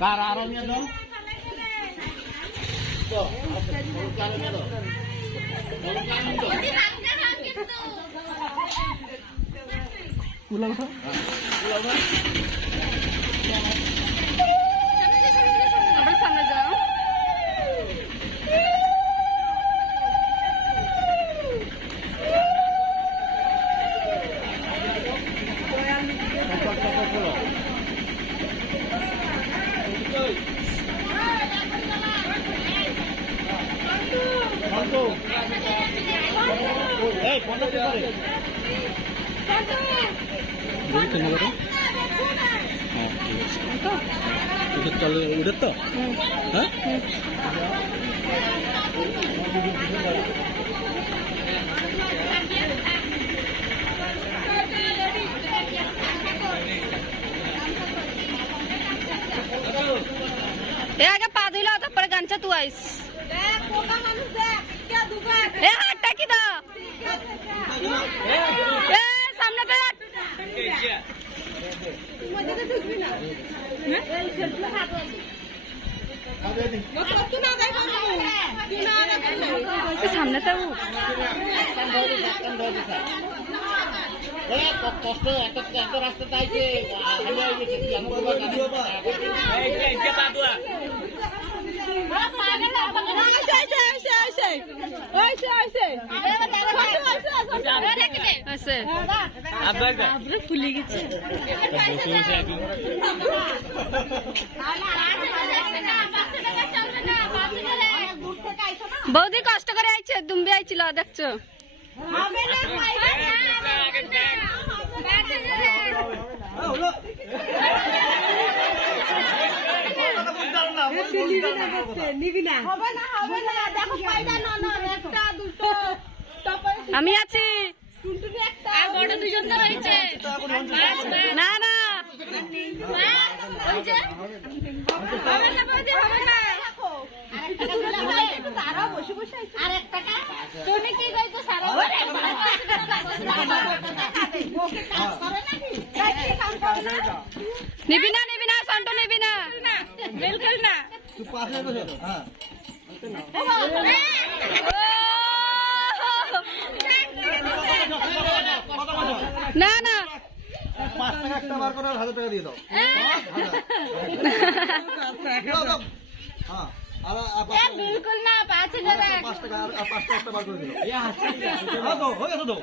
কার আরো নিয়ে দাও তো, কার চলে উঠে তো হ্যাঁ এ আগে পা ধুইলো তারপরে গানছা তুই আইস এ হাতটা কি দাও এ সামনে তো সামনে তো এ, কষ্ট এত রাস্তা চাইছে আমার বাবা আছে। আবরে ফুলে গেছে। বৌদি কষ্ট করে আইছে দুম্বি আইছিল দেখছ? আমি আছি। দুজন তো না না তুমি কি সারা নিবি না নিবি না সন্টো নিবি না বিলকুল না তুই পাশে বসে হ্যাঁ না না। পাঁচ টাকা একটা বার করে আর হাজার টাকা দিয়ে দাও। হ্যাঁ। বিলকুল না পাঁচ হাজার পাঁচ টাকা পাঁচ টাকা একটা বার করে দিল হ্যাঁ হয়ে গেছে তো